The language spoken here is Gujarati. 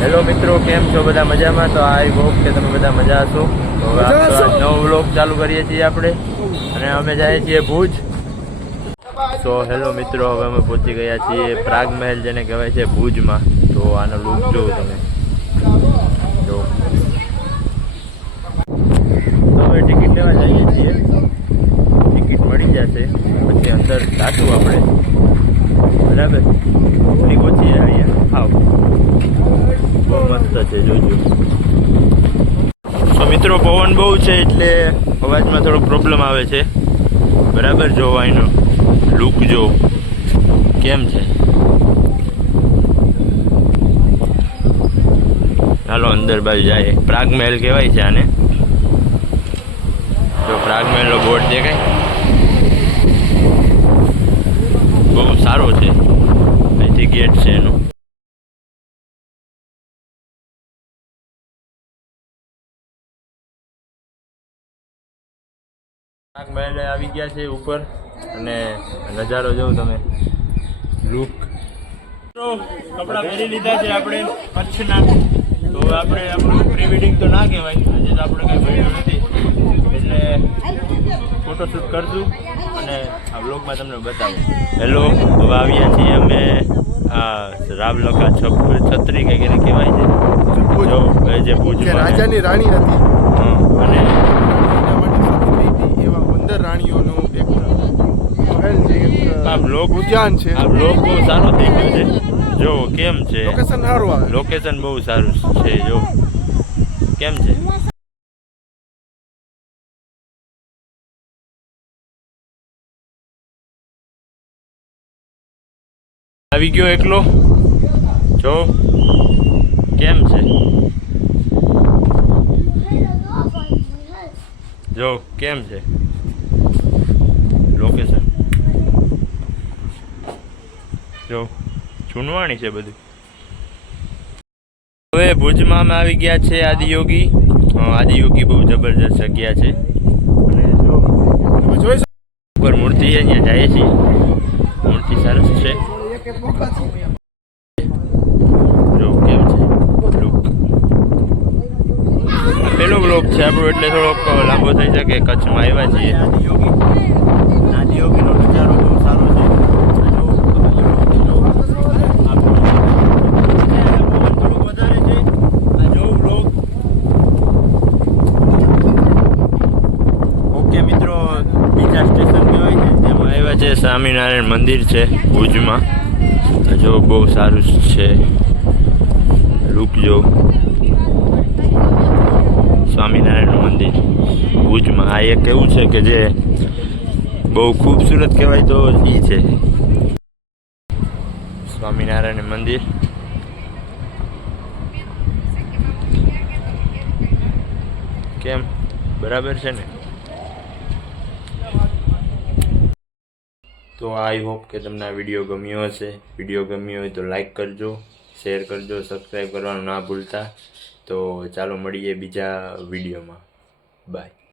હેલો મિત્રો, કેમ છો બધા? મજામાં? તો આઈ હોપ કે તમે બધા મજા હશો. તો નવો વ્લોગ ચાલુ કરીએ છીએ આપણે, અને અમે જઈએ છીએ ભુજ. તો હેલો મિત્રો, હવે અમે પહોંચી ગયા છીએ પ્રાગ મહેલ, જેને કહેવાય છે ભુજમાં. તો આનો લુક જોવો તમે. જો હવે ટિકિટ લેવા જઈએ છીએ, ટિકિટ મળી જશે પછી અંદર જાશું આપણે, બરાબર? એટલી ઓછી અહીંયા આવ બહુ મસ્ત છે, જોજો. તો મિત્રો, પવન બહુ છે એટલે અવાજમાં થોડો પ્રોબ્લેમ આવે છે, બરાબર? જોવા એનો લુક જો કેમ છે. ચાલો અંદર બાજુ જાય. પ્રાગ મહેલ કહેવાય છે આને. જો પ્રાગ મહેલનો બોર્ડ દેખાય, બહુ સારો છે. અહીંથી ગેટ છે એનો. પ્રાગ મહેલ આવી ગયા છે ઉપર, અને નજારો જોવો તમે, લુક. કપડા પહેરી લીધા છે આપણે કચ્છના. તો આપણે આપણું પ્રી વેડિંગ તો ના કહેવાય, હજી તો આપણે કંઈ ભર્યું નથી, એટલે ફોટોશૂટ કરશું અને આ વ્લોગમાં તમને બતાવું. હેલો, હવે આવ્યા છીએ અમે રાવલખા છત્રી કંઈક એને કહેવાય છે. જો એ જે ભુજમાં રાજાની રાણી હતી, અને એવા 15 રાણીઓનો એક મહેલ છે, આ બ્લોગ ઉદ્યાન છે. આ બ્લોગ બહુ સારો થઈ ગયો છે. જો કેમ છે, લોકેશન સારું આવે, લોકેશન બહુ સારું છે. જો કેમ છે. આવી ગયો એકલો, જો કેમ છે. જો કેમ છે લોકેશન. જો ચૂનવાણી છે બધું. હવે ભુજમાં અમે આવી ગયા છે આદિયોગી. આદિયોગી બહુ જબરજસ્ત જગ્યા છે, અને જો તમે જોઈ શકો ઉપર મૂર્તિ છે, ત્યાં જઈએ છીએ. મૂર્તિ સરસ છે. જો કેમ છે લુક. પેલો બ્લોગ છે આપણો, એટલે થોડોક લાંબો થઈ શકે. કચ્છમાં આવ્યા છીએ. આદિયોગીનો નજારો બહુ સારો છે. સ્વામિનારાયણ મંદિર છે ભુજમાં. જો બહુ સારું છે લુક. જો સ્વામિનારાયણ મંદિર ભુજમાં. આ એક એવું છે કે જે બહુ ખૂબસૂરત કહેવાય તો એ છે સ્વામિનારાયણ મંદિર. કેમ, બરાબર છે ને? તો આઈ હોપ કે તમને આ વિડીયો ગમ્યો હશે. વિડીયો ગમ્યો હોય તો લાઈક કરજો, શેર કરજો, સબસ્ક્રાઈબ કરવાનું ના ભૂલતા. તો ચાલો મળીએ બીજા વિડીયોમાં. બાય.